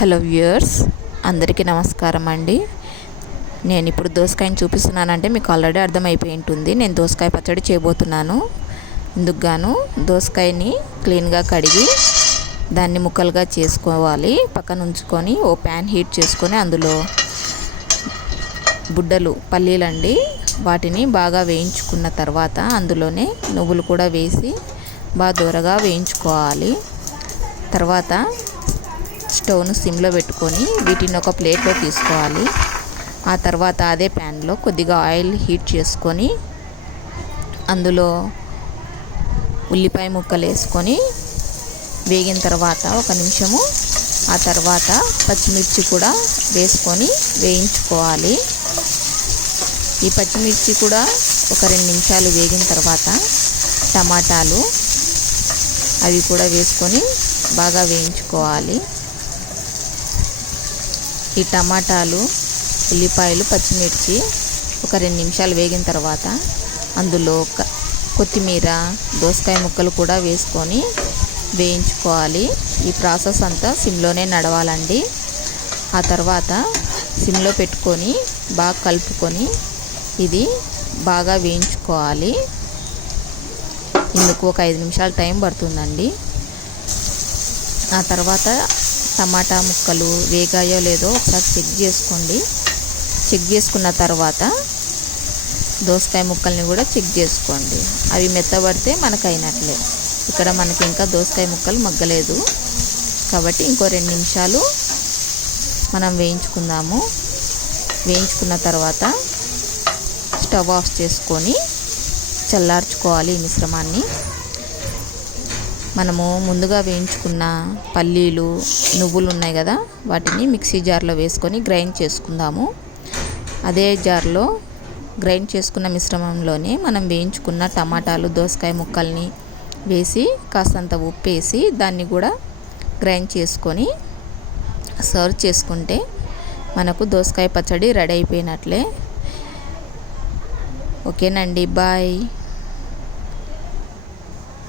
Hello viewers, అందరికీ నమస్కారం అండి. నేను ఇప్పుడు దోసకాయని చూపిస్తున్నానంటే మీకు ఆల్రెడీ అర్థమైపోయి ఉంటుంది. నేను దోసకాయ పచ్చడి చేయబోతున్నాను. ఇందుకు గాను దోసకాయని క్లీన్గా కడిగి దాన్ని ముక్కలుగా చేసుకోవాలి. పక్కన ఉంచుకొని ఓ ప్యాన్ హీట్ చేసుకొని అందులో బుడ్డలు పల్లీలండి, వాటిని బాగా వేయించుకున్న తర్వాత అందులోనే నువ్వులు కూడా వేసి బాగా దూరగా వేయించుకోవాలి. తర్వాత స్టవ్ను సిమ్లో పెట్టుకొని వీటిని ఒక ప్లేట్లో తీసుకోవాలి. ఆ తర్వాత అదే ప్యాన్లో కొద్దిగా ఆయిల్ హీట్ చేసుకొని అందులో ఉల్లిపాయ ముక్కలు వేసుకొని వేగిన తర్వాత ఒక నిమిషము ఆ తర్వాత పచ్చిమిర్చి కూడా వేసుకొని వేయించుకోవాలి. ఈ పచ్చిమిర్చి కూడా ఒక 2 నిమిషాలు వేగిన తర్వాత టమాటాలు అవి కూడా వేసుకొని బాగా వేయించుకోవాలి. ఈ టమాటాలు, ఉల్లిపాయలు, పచ్చిమిర్చి ఒక 2 నిమిషాలు వేగిన తర్వాత అందులో కొత్తిమీర, దోసకాయ ముక్కలు కూడా వేసుకొని వేయించుకోవాలి. ఈ ప్రాసెస్ అంతా సిమ్లోనే నడవాలండి. ఆ తర్వాత సిమ్లో పెట్టుకొని బాగా కలుపుకొని ఇది బాగా వేయించుకోవాలి. ఇందుకు ఒక 5 నిమిషాలు టైం పడుతుందండి. ఆ తర్వాత టమాటా ముక్కలు వేగాయో లేదో ఒకసారి చెక్ చేసుకోండి. చెక్ చేసుకున్న తర్వాత దోసకాయ ముక్కల్ని కూడా చెక్ చేసుకోండి. అవి మెత్తబడితే మనకు అయినట్లే. ఇక్కడ మనకి ఇంకా దోసకాయ ముక్కలు మగ్గలేదు కాబట్టి ఇంకో 2 నిమిషాలు మనం వేయించుకుందాము. వేయించుకున్న తర్వాత స్టవ్ ఆఫ్ చేసుకొని చల్లార్చుకోవాలి ఈ మిశ్రమాన్ని. మనము ముందుగా వేయించుకున్న పల్లీలు, నువ్వులు ఉన్నాయి కదా, వాటిని మిక్సీ జార్లో వేసుకొని గ్రైండ్ చేసుకుందాము. అదే జార్లో గ్రైండ్ చేసుకున్న మిశ్రమంలోనే మనం వేయించుకున్న టమాటాలు, దోసకాయ ముక్కల్ని వేసి కాస్తంత ఉప్పు వేసి దాన్ని కూడా గ్రైండ్ చేసుకొని సర్వ్ చేసుకుంటే మనకు దోసకాయ పచ్చడి రెడీ అయిపోయినట్లే. ఓకేనండి, బాయ్.